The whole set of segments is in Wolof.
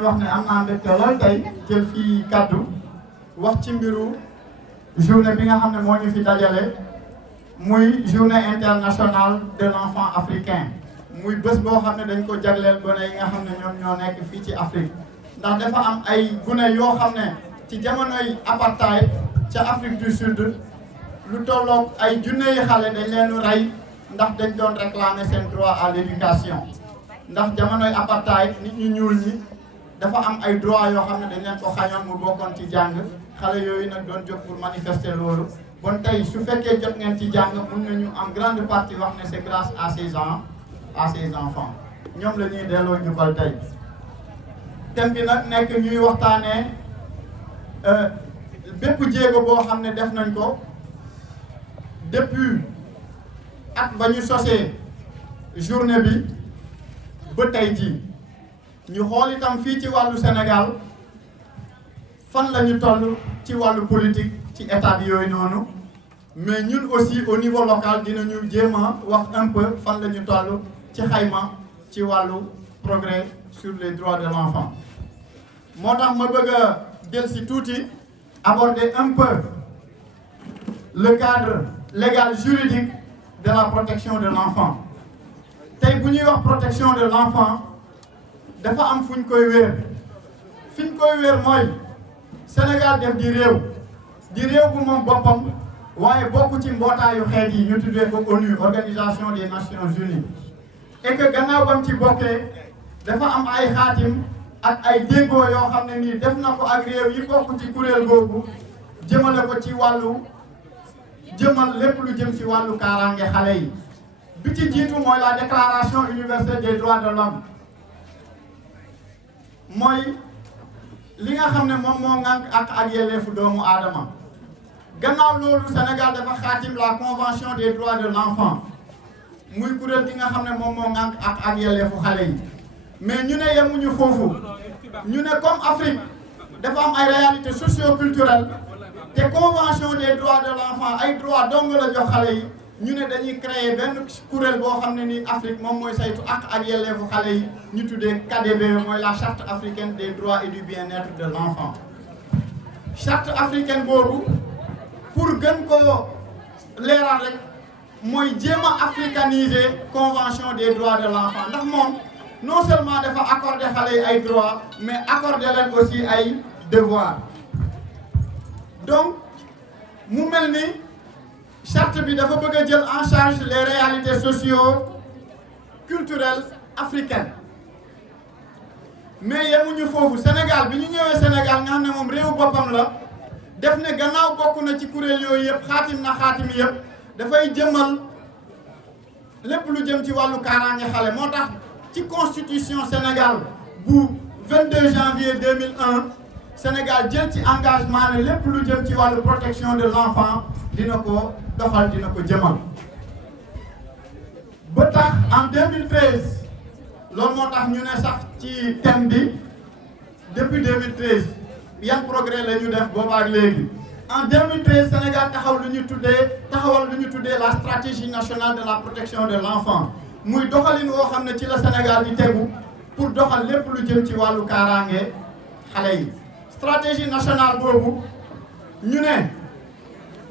wax ne am naa mbégte lool tey jël fii kaddu wax ci mbiru journée bi nga xam ne moo ñu fi dajale muy journée internationale de l'enfant africain muy bés boo xam ne dañ ko jagleel gone yi nga xam ne ñoom ñoo nekk fii ci Afrique ndax dafa am ay gune yoo xam ne ci jamonoy apartheid ca Afrique du Sud lu tolloog ay junne yi xale dañ leen rey ndax dañ doon réclamer seen droit à l'éducation ndax jamonoy apartheid nit ñu ñuul ñi dafa am ay droit yoo xam ne dañ leen ko xañoon mu bokkoon ci jàng xale yooyu nag doon jóg pour manifester loolu bon tey su fekkee jot ngeen ci jàng mun nañu en grande partie wax ne c'est grâce à ces enfants ñoom la ñuy delloo njukkal tey thème bi nag nekk ñuy waxtaanee bépp jéego boo xam ne def nañ ko depuis at ba ñu sosee journée bi ba tey jii ñu xool itam fii ci wàllu Sénégal fan la ñu toll ci wàllu politique ci état bi yooyu noonu mais ñun aussi au niveau local dinañu jéem a wax un peu fan la ñu toll ci xayma ci wàllu progrès sur les droits de l'enfant moo tax ma bëgg a jël si tuuti aborder un peu le cadre légal juridique de la protection de l'enfant tey bu ñuy wax protection de l'enfant dafa am fu ñu koy wéer fi ñu koy wéer mooy Sénégal def di réew bu moom boppam waaye bokk ci mbootaayu xeet yi ñu tuddee ko ONU Organisation des Nations Unies et que gannaaw bam ci bokkee dafa am ay xaatim ak ay déggoo yoo xam ne nii def na ko ak réew yi bokk ci kuréel googu jëmale ko ci wàllu jëmal lépp lu jëm ci wàllu kaaraange xale yi bi ci jiitu mooy la déclaration universelle des droits de l'homme mooy li nga xam ne moom moo ŋànk ak yelleefu doomu aadama gannaaw loolu Sénégal dafa xaatim la convention des droits de l'enfant muy kuréel gi nga xam ne moom moo ŋànk ak yelleefu xale yi mais ñu ne yemuñu foofu ñu ne comme Afrique dafa am ay réalités socio-culturelles te convention des droits de l'enfant ay droits dong la jox xale yi ñu ne dañuy créer benn kuréel boo xam ne ni Afrique moom mooy saytu ak yelleefu xale yi ñu tuddee KDB mooy la charte africaine des droits et du bien-être de l'enfant charte africaine boobu pour gën ko leeral rek mooy jéem a africaniser convention des droits de l'enfant ndax moom non seulement dafa accorder xale yi ay droits mais accorder leen aussi ay devoirs donc mu mel ni charte bi dafa bëgg a jël en charge les réalités socio-culturelles africaines mais yemuñu foofu Sénégal bi ñu ñëwee Sénégal nga xam ne moom réewu boppam la def ne gannaaw bokk na ci kuréel yooyu yëpp xaatim yëpp dafay jëmal lépp lu jëm ci wàllu kaaraange xale moo tax ci constitution Sénégal bu 22 janvier 2001 Sénégal jël ci engagement ne lépp lu jëm ci wàllu protection de l'enfant dina ko doxal dina ko jëmal ba tax en 2013 loolu moo tax ñu ne sax ci thème bi depuis 2013 yan progrès la ñu def boobaak léegi en 2013 Sénégal taxawal lu ñu tuddee la stratégie nationale de la protection de l'enfant muy doxalin woo xam ne ci la Sénégal di tegu pour doxal lépp lu jëm ci wàllu kaaraange xale yi stratégie nationale boobu ñu ne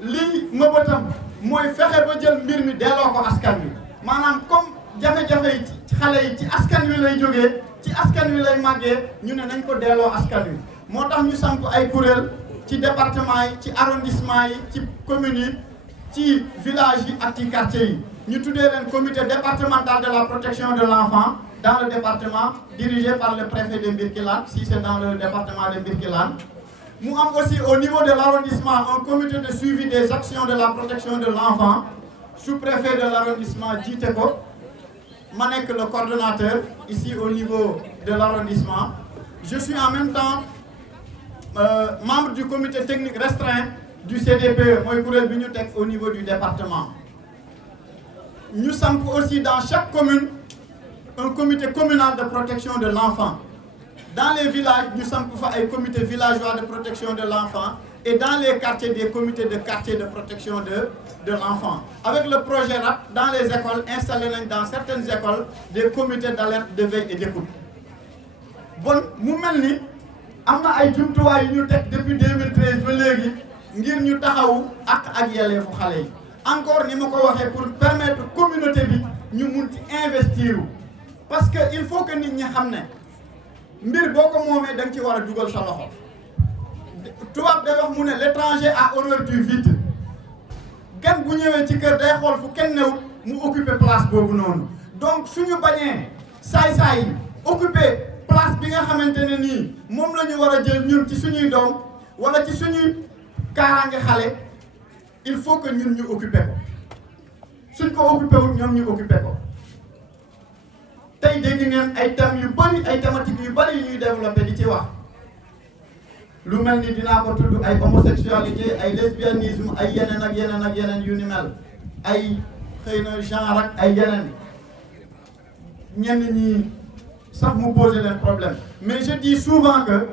lii mëbatam mooy fexe ba jël mbir mi delloo ko askan wi maanaam comme jafe-jafe yi ci xale yi ci askan wi lay jógee ci askan wi lay màggee ñu ne nañ ko delloo askan wi moo tax ñu samp ay kuréel ci département yi ci arrondissement yi ci communes yi ci village yi ak ci quartier yi ñu tuddee leen comité départemental de la protection de l'enfant dans le département dirigé par le préfet de Birkelane si c'est dans le département de Birkelane mu am aussi au niveau de l'arrondissement un comité de suivi des actions de la protection de l'enfant sous-préfet de l'arrondissement jiite ko ma nekk le coordonnateur ici au niveau de l'arrondissement je suis en même temps membre du comité technique restreint du CDPE mooy kuréel bi ñu teg au niveau du département ñu samp aussi dans chaque commune un comité communal de protection de l'enfant dans les villages ñu samp fa ay comités villageois de protection de l'enfant et dans les quartiers des comités de quartier de protection de l'enfant avec le projet RAP dans les écoles installé nañ dans certaines écoles des comités d'alerte de veille et d'écoute bon mu mel ni am na ay jumtuwaay yu ñu teg depuis 2013 ba léegi ngir ñu taxawu ak yelleefu xale yi encore ni ma ko waxee pour permettre communauté bi ñu mun ci investir parce que il faut que nit ñi xam ne mbir boo ko moomee da nga ci war a dugal sa loxo tubaab day wax mu ne l'étranger a horreur du vide gan bu ñëwee ci kër day xool fu kenn newut mu occuper place boobu noonu donc suñu bañee saay-saay yi occuper place bi nga xamante ne nii moom la ñu war a jël ñun ci suñuy doom wala ci suñuy kaaraange xale il faut que ñun ñu occuper ko suñ ko occupé wul ñoom ñu occupé ko tey dégg ngeen ay thèmes yu bëri ay thématiques yu bëri yu ñuy développé di ci wax lu mel ni dinaa ko tudd ay homosexualité ay lesbianisme ay yeneen ak yeneen ak yeneen yu ni mel ay xëy na genre ak ay yeneen ñenn ñi sax mu posé leen problème mais je dis souvent que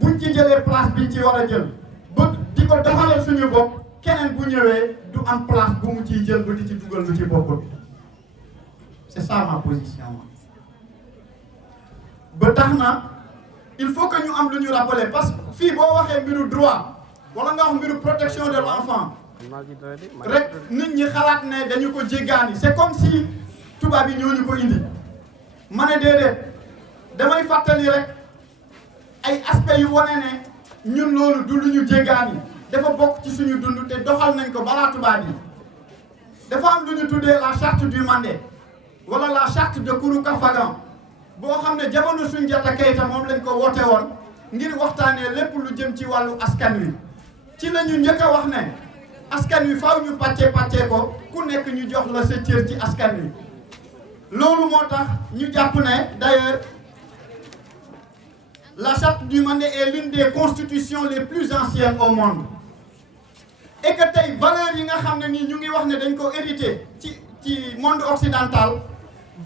buñ ci jëlee place biñ ci war a jël ba di ko doxalal suñu bopp keneen bu ñëwee du am place bu mu ciy jël ba di ci dugal lu ci boppam c'est ça ma position ba tax na il faut que ñu am lu ñu rappeler parce que fii boo waxee mbiru droit wala nga wax mbiru protection de l'enfant rek nit ñi xalaat ne dañu ko jéggaani c'est comme si tubaab yi ñoo ñu ko indi ma ne déedéet damay fàttali rek ay aspects yu wane ne ñun loolu du lu ñu jéggaani dafa bokk ci suñu dund te doxal nañ ko balaa tubaab yi dafa am lu ñu tuddee la charte du Mandé wala la charte de Kouroukafagan boo xam ne jamono Soundiata Keita moom lañ ko woote woon ngir waxtaanee lépp lu jëm ci wàllu askan wi ci la ñu njëkk a wax ne askan wi faaw ñu pàccee ko ku nekk ñu jox la sa cër ci askan wi loolu moo tax ñu jàpp ne d'ailleurs la charte du Mandé est l'une des constitutions les plus anciennes au monde et que tey valeurs yi nga xam ne nii ñu ngi wax ne dañ ko hérité ci monde occidental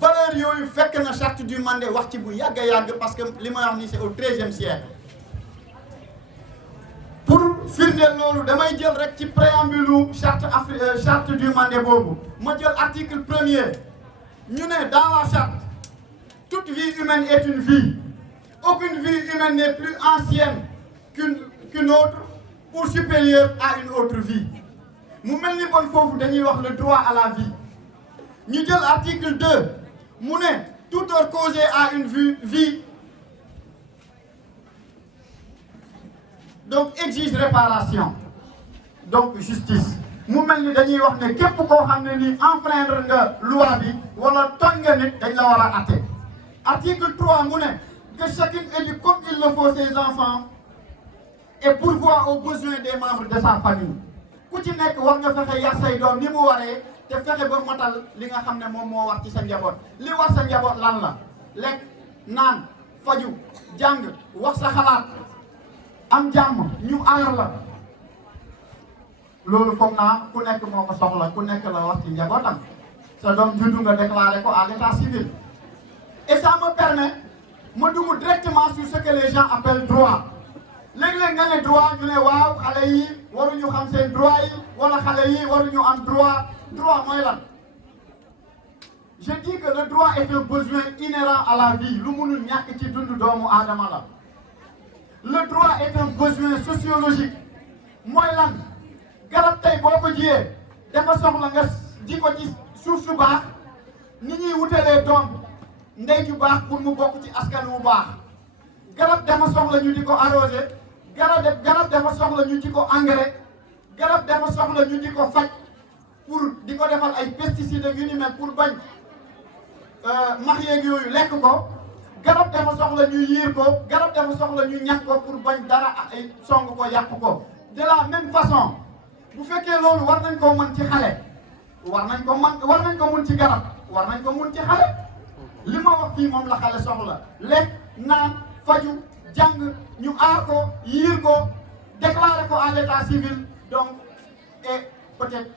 valeurs yooyu fekk na charte du Mandé wax ci bu yàgg a yàgg parce que li ma wax ni c'est au XIIIe siècle pour firndeel loolu damay jël rek ci préambule charte du Mandé boobu ma jël article 1er ñu ne dans la charte toute vie humaine est une vie aucune vie humaine n'est plus ancienne qu'une autre ou supérieure à une autre vie mu mel ni bon foofu dañuy wax le droit à la vie ñu jël article 2 mu ne tout tort causé à une vie donc exige réparation donc justice mu mel ni dañuy wax ne képp koo xam ne ni enfreindre nga loi bi wala tooñ nga nit dañ la war a atte article 3 mu ne que chacun éduque comme il le faut ses enfants et pourvoir aux besoins des membres de sa famille ku ci nekk war nga fexe yar say doom ni mu waree te fexe ba matal li nga xam ne moom moo wax ci sa njaboot li war sa njaboot lan la lekk naan faju jàng wax sa xalaat am jàmm ñu aar la loolu foog naa ku nekk moo ko soxla ku nekk la wax ci njabootam sa doom juddu nga déclaré ko à l'état civil et ça me permet ma dugg directement sur ce que les gens appellent droit léeg-léeg nga ne droit ñu ne waaw xale yi waruñu xam seen droit yi wala xale yi waruñu am droit mooy lan je dis que le droit est un besoin inhérent à la vie lu mënul ñàkk ci dundu doomu aadama la le droit est un besoin sociologique mooy lan garab tey boo ko jiyee dafa soxla nga ji ko ci suuf su baax ni ñuy wutalee doom ndey ju baax pour mu bokk ci askan wu baax garab dafa soxla ñu di ko arrosé garab dafa soxla ñu di ko engrais garab dafa soxla ñu di ko faj pour di ko defal ay pesticides yu ni mel pour bañ max yeeg yooyu lekk ko garab dafa soxla ñu yiir ko garab dafa soxla ñu ñàkk ko pour bañ dara ay song ko yàq ko de la même façon bu fekkee loolu war nañ ko mën ci xale war nañ ko mun ci garab war nañ ko mun ci xale li ma wax fii moom la xale soxla lekk naan faju jàng ñu aar ko yiir ko déclarer ko à l'état civil donc et peut-être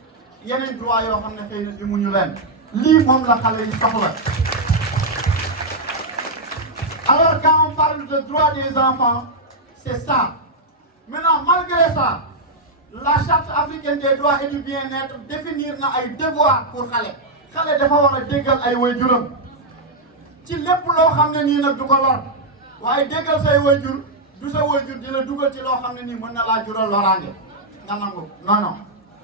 yeneen droit yoo xam ne xëy na dimuñu leen lii moom la xale yi soxla alors quand on parle de droit des enfants c'est ça maintenant malgré ça la charte africaine des droits et du bien-être définir na ay devoirs pour xale dafa war a déggal ay waajuram ci lépp loo xam ne nii nag du ko lor waaye déggal say waajur du sa waajur di la dugal ci loo xam ne nii mën na laa jural loraange nga nangu non non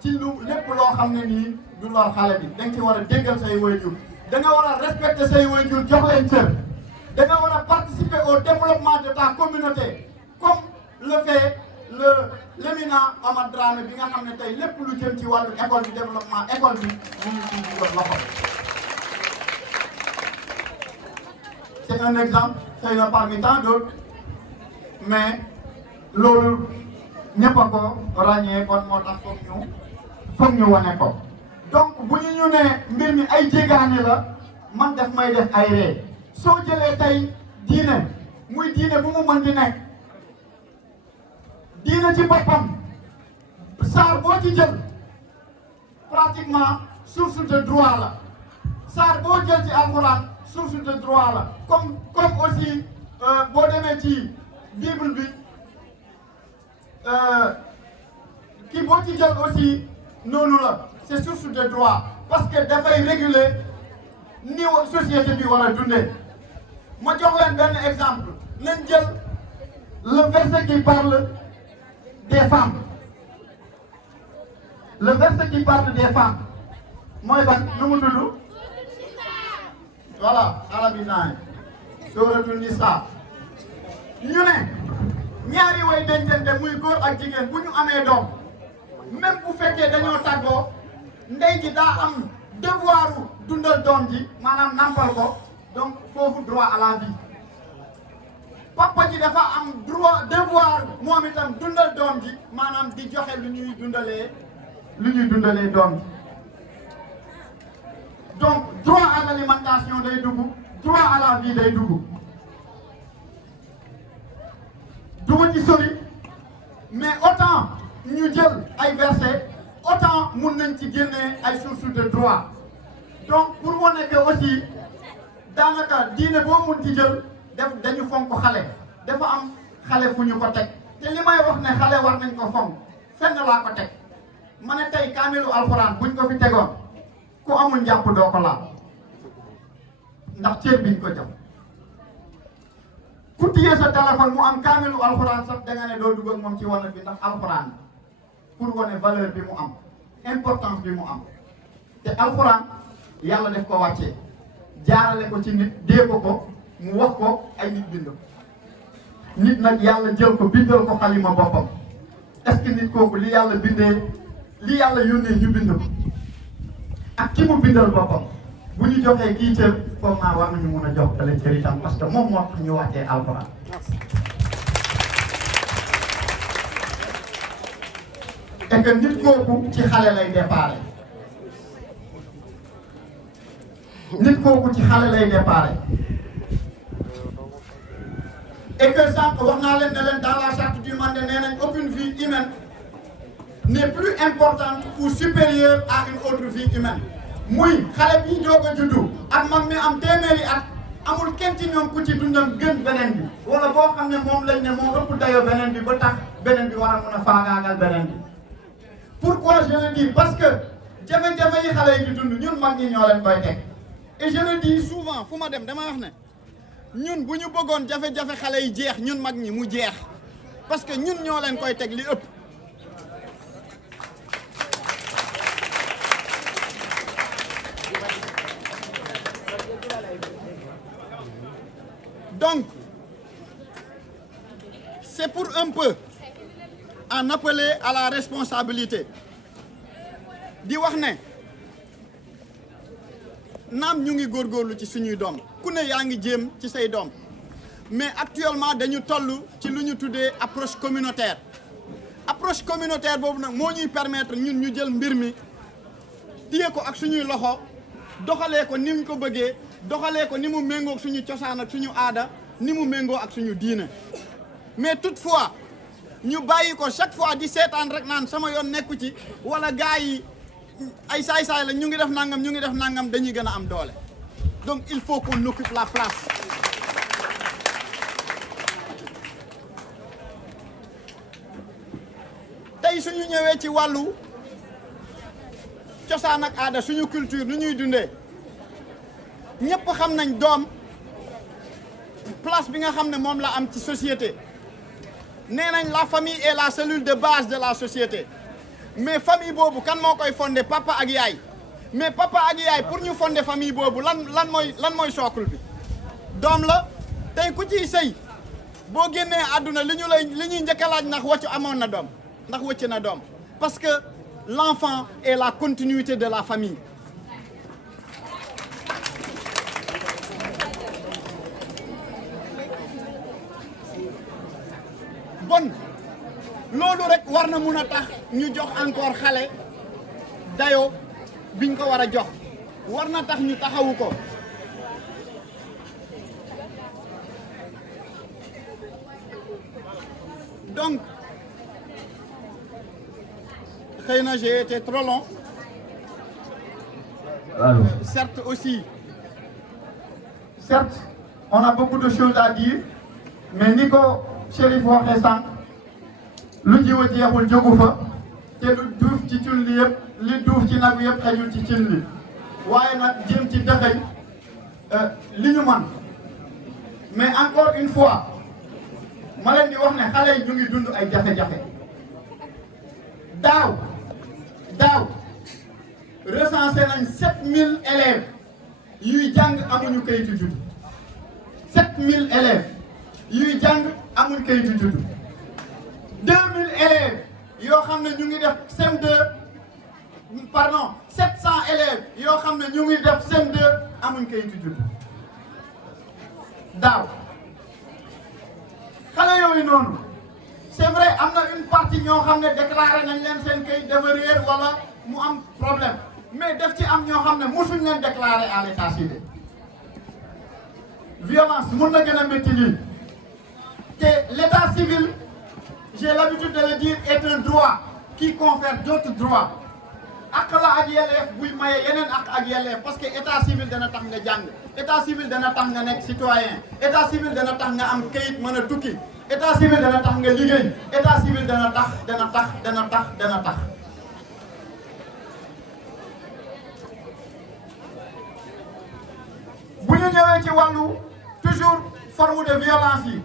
ci lu lépp loo xam ne nii du lor xale bi da nga ci war a déggal say waajur da nga war a respecter say waajur jox leen cër da nga war a participer au développement de ta communauté comme le fait l'éminent Amath Dramé bi nga xam ne tey lépp lu jëm ci wàllu école bi développement école bi mu ngi ciy dugal loxo. C'est un exemple xëy na parmi tant d'autres mais loolu ñëpp a ko ràññee kon moo tax foog ñu wane ko. donc bu ñu ne mbir mi ay jéegaane la man def may def ay ree soo jëlee tey diine muy diine bu mu mën di nekk diine ci boppam saar boo ci jël pratiquement source de droit la saar boo jël ci alxuraan source de droit la comme aussi boo demee ci bible bi kii boo ci jël aussi noonu la c'est source de droit parce que dafay réguler ni société bi war a dundee ma jox leen benn exemple nañ jël le verset qui parle des femmes le verset qui parle des femmes mooy ban nu mu tudd voilà arabisant yi suratul Nisa ñu ne ñaari way dencante muy góor ak jigéen bu ñu amee doom même bu fekkee dañoo tàggoo ndey ji daa am devoiru dundal doom ji maanaam nampal ko donc foofu droit à la vie papa ji dafa am droit devoir moom itam dundal doom ji maanaam di joxe lu ñuy dundalee doom ji donc droit à l'alimentation day dugg droit à la vie day dugg duma ci sori mais autant ñu jël ay versets autant mun nañ ci génnee ay sources de droit donc pour wane que aussi daanaka diine boo mun ci jël dañu fonk xale dafa am xale fu ñu ko teg te li may wax ne xale war nañ ko fonk fenn laa ko teg ma ne tey kaamilu alxuraan buñ ko fi tegoon ku amul njàpp doo ko laal ndax cër biñ ko jox ku téye sa téléphone mu am kaamilu alxuraan sax da nga ne doo dugg ak moom ci wanag bi ndax alxuraan pour wane valeur bi mu am importance bi mu am te alxuraan yàlla def ko wàccee jaarale ko ci nit dee ko mu wax ko ay nit bind nit nag yàlla jël ko bindal ko xalima boppam est-ce que nit kooku li yàlla bindee li yàlla yónnee ñu bind ko ak ki mu bindal boppam bu ñu joxee kii cër foog naa war nañu mun a jox tale cër itam parce que moom moo tax ñu wàccee alxuraan et que nit kooku ci xale lay déparé nit kooku ci xale lay déparé et que sànq wax naa leen ne leen dans la charte du Mandé nee nañ aucune vie humaine n'est plus importante ou supérieure à une autre vie humaine muy xale bi doog a juddu ak mag mi am téeméeri at amul kenn ci ñoom ku ci dundam gën beneen bi wala boo xam ne moom lañ ne moo ëpp dayoo beneen bi ba tax beneen bi war a mun a faagaagal beneen bi pourquoi je le dis parce que jafe-jafe yi xale yi di dund ñun mag ñi ñoo leen koy teg et je le dis souvent fu ma dem dama wax ne ñun bu ñu bëggoon jafe-jafe xale yi jeex ñun mag ñi mu jeex parce que ñun ñoo leen koy teg li ëpp donc c'est pour un peu en appeler à la responsabilité di wax ne naam ñu ngi góorgóorlu ci suñuy doom ku ne yaa ngi jéem ci say doom mais actuellement dañu toll ci lu ñu tuddee approche communautaire boobu nag moo ñuy permettre ñun ñu jël mbir mi téye ko ak suñuy loxo doxalee ko ni mu ko bëggee doxalee ko ni mu méngoo ak suñu cosaan ak suñu aada ni mu méngoo ak suñu diine mais toutefois ñu bàyyi ko chaque fois di seetaan rek naan sama yoon nekku ci wala gars yi ay saay-saay la ñu ngi def nangam dañuy gën a am doole donc il faut qu'on occupe la place tey suñu ñëwee ci wàllu cosaan ak aada suñu culture nu ñuy dundee ñëpp xam nañ doom place bi nga xam ne moom la am ci société nee nañ la famille est la cellule de base de la société mais famille boobu kan moo koy fondé papa ak yaay mais papa ak yaay pour ñu fondé famille boobu lan mooy socle bi doom la tey ku ciy sëy boo génnee àdduna li ñuy njëkk a laaj ndax wàccu amoon na doom ndax wëcc na doom parce que l'enfant est la continuité de la famille. Bon loolu rek war na mun a tax ñu jox encore xale dayo biñ ko war a jox war na tax ñu taxawu ko. Donc xëy na j'ai été trop long. Certes aussi, certes on a beaucoup de choses à dire mais ni ko Chérif waxee sànq lu jiw a jeexul jógu fa te lu duuf ci cin li yëpp li duuf ci nag yëpp xajul ci cin li waaye nag jëm ci dëxëñ li ñu man mais encore une fois ma leen di wax ne xale yi ñu ngi dund ay jafe-jafe daaw recensé nañ 7000 élèves yuy jàng amuñu kayitu juddu 7000 élèves yuy jàng amuñu kayitu juddu 2000 élèves yoo xam ne ñu ngi def CM2 pardon 700 élèves yoo xam ne ñu ngi def CM2 amuñu kayitu juddu daaw xale yooyu noonu c'est vrai am na une partie ñoo xam ne déclaré nañ leen seen kayit dafa réer wala mu am problème mais daf ci am ñoo xam ne mosuñ leen déclaré à l'état civil violence mun na gën a métti lii te l'état civil j'ai l'habitude de le dire est un droit qui confère d'autres droits ak la ak yelleef buy maye yeneen ak yelleef parce que état civil dana tax nga jàng état civil dana tax nga nekk citoyen état civil dana tax nga am kayit mën a tukki état civil dana tax nga liggéey état civil dana tax bu ñu ñëwee ci wàllu toujours forme de violence yi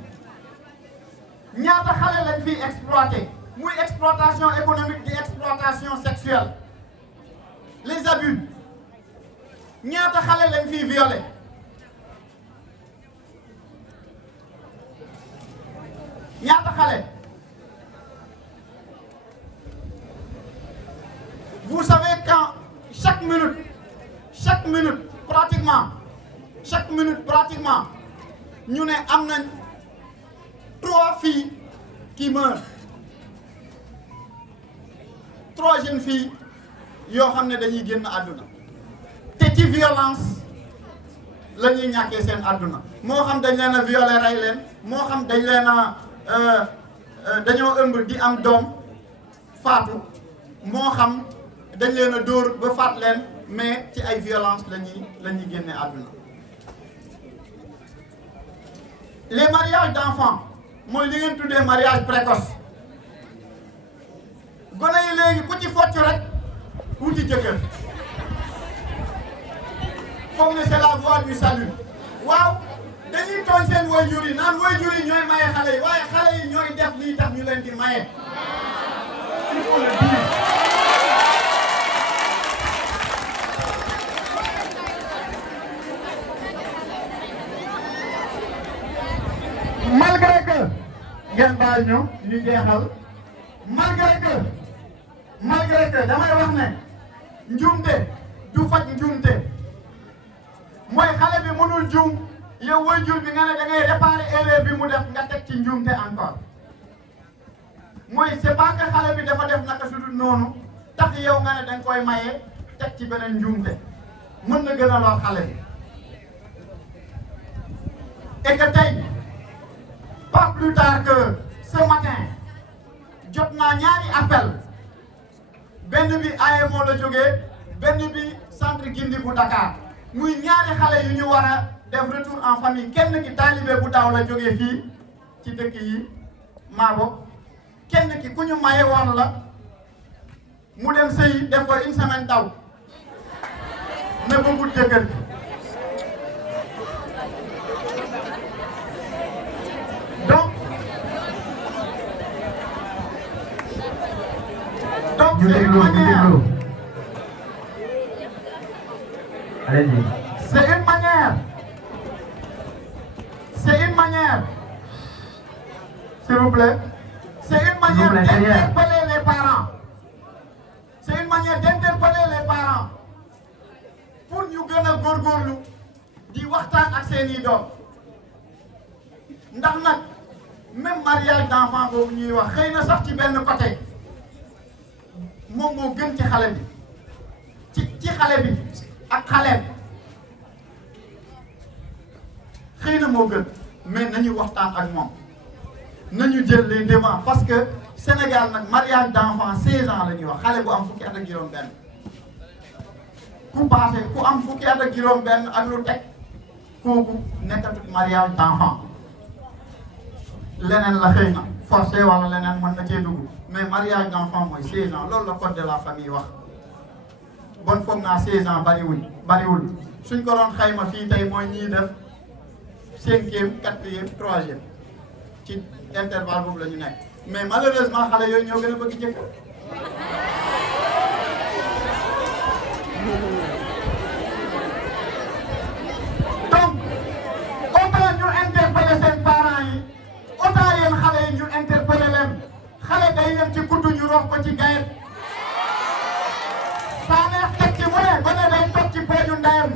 ñaata xale lañ fi exploité muy exploitation économique di exploitation sexuelle les abus ñaata xale lañ fi violé ñaata xale vous savez quand chaque minute pratiquement ñu ne am nañ 3 filles qui meurent 3 jeunes filles yoo xam ne dañuy génn àdduna te ci violence la ñuy ñàkkee seen àdduna moo xam dañ leen a violé rey leen moo xam dañ leen a dañoo ëmb di am doom faatu moo xam dañ leen a dóor ba faat leen mais ci ay violence la ñuy génne àdduna. Les mariages d'enfants mooy li ngeen tuddee mariage précoce gone yi léegi ku ci focc rek wuti jëkkër foog ne c'est la voie du salut waaw dañuy tooñ seen waajur yi naan waajur yi ñooy maye xale yi waaye xale yi ñooy def lii tax ñu leen di maye. malgré que ngeen baal ñu jeexal malgré que damay wax ne njuumte du faj njuumte mooy xale bi mënul juum yow waajur bi nga ne da ngay réparer erreur bi mu def nga teg ci njuumte encore mooy c'est pas que xale bi dafa def naka su dul noonu tax yow nga ne da nga koy maye teg ci beneen njuumte mën na gën a lor xale bi et que tey pas plus tard que ce matin jot naa ñaari appel benn bi AEMO la jógee benn bi centre Gindi bu Dakar muy ñaari xale yu ñu war a def retour en famille kenn ki taalibe bu daaw la jógee fii ci dëkk yi Maabo kenn ki ku ñu maye woon la mu dem sëy def ko une semaine daw ne bëggul jëkkër C'est une manière. Allez-y. C'est une manière. C'est une manière. S'il vous plaît. C'est une manière d'interpeller les parents. C'est une manière d'interpeller les parents pour ñu gën a góorgóorlu di waxtaan ak seeni doom ndax nag même mariage d'enfant boobu ñuy wax xëy na sax ci benn côté moom moo gën ci xale bi ci xale bi ak xaleem xëy na moo gën mais nañu waxtaan ak moom nañu jël les devants parce que Sénégal nag mariage d'enfant 16 ans la ñuy wax xale bu am fukki at ak juróom-benn ku passé ku am fukki at ak juróom-benn ak lu teg kooku nekkatut mariage d'enfant leneen la xëy na forcé wala leneen mën na cee dugg mais mariage d'enfant mooy 16 ans loolu la code de la famille wax bon foog naa 16 ans bariwul suñ ko doon xayma fii tey mooy ñiy def 5e 4e 3e ci intervalle boobu la ñu nekk mais malheureusement xale yooyu ñoo gën a bëgg jëkkër donc autant ñu interpeller seen parents yi autant yéen xale yi ñu interpeller leen xale day yem ci kuddu ñu rox ko ci gayet saa neex teg ci mu ne gone day toog ci pooju ndeyam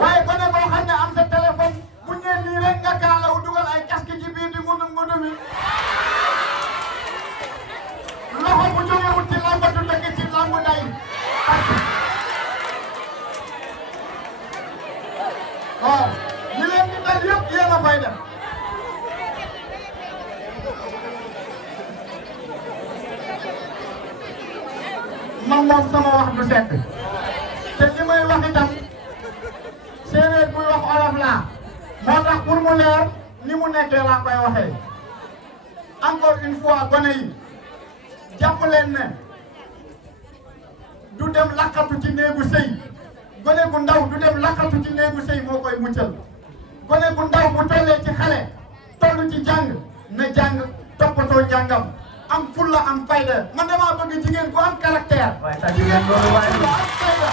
waaye gone boo xam ne am sa téléphone bu ñëwee nii rek nga kaalaw dugal ay casque ci biir di mundu mi loxo bu jógewul ci lambatu dëkk ci lambu nday waaw li leen di dal yëpp yéen a koy def man moom sama wax du set te li may wax itam séeréer buy wax olof laa moo tax pour mu leer ni mu nekkee laa koy waxee encore une fois gone yi jàpp leen ne du dem lakkatu ci néegu sëy gone gu ndaw du dem lakkatu ci néegu sëy moo koy muccal gone gu ndaw bu tollee ci xale toll ci jàng na jàng toppatoo njàngam am fulla am fayda man damaa bëgg jigéen ku am caractère jigéen ku am fulla am fayda.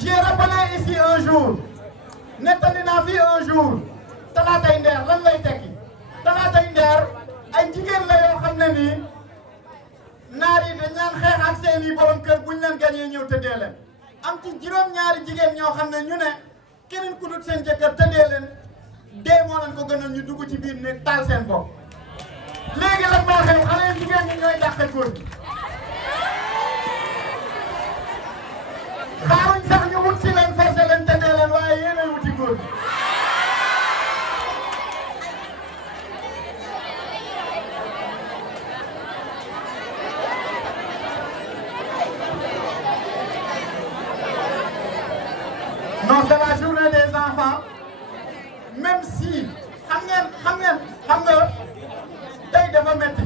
J'ai rappelé ici un jour nettali naa fii un jour talaatay ndeer lan lay tekki talaatay ndeer ay jigéen la yoo xam ne nii naar yi dañ leen xeex ak seeni borom kër buñ leen gañee ñëw tëddee leen am ci juróom-ñaari jigéen ñoo xam ne ñu ne keneen ku dul seen jëkkër tëddee leen dee moo leen ko gënal ñu dugg ci biir ne taal seen bopp léegi lan moo xew xale yu jigéen ñi ñooy dàqe góor ñi xaaruñ sax ñu wut si leen forcé leen tëddee leen waaye yéenay wuti góor ñi non c'est la journée des enfants même si xam nga tey dafa métti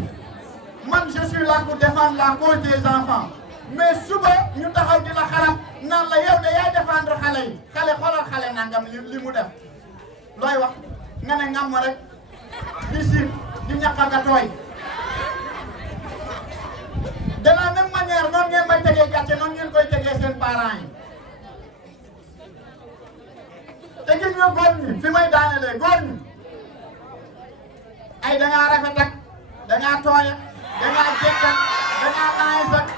man je suis là pour défendre la cause des enfants mais suba ñu taxaw di la xarab naan la yow de yaay défendre xale yi xale xoolal xale nangam li mu def looy wax nga ne ngam rek di siib di ñàkk a tooy de la même manière noonu ngeen may tegee gàcce noonu ngeen koy tegee seen parents yi. te gis nga góor ñi fi may daanelee góor ñi ay da ngaa rafet ak da ngaa tooy ak da ngaa jékk ak da ngaa naaj ak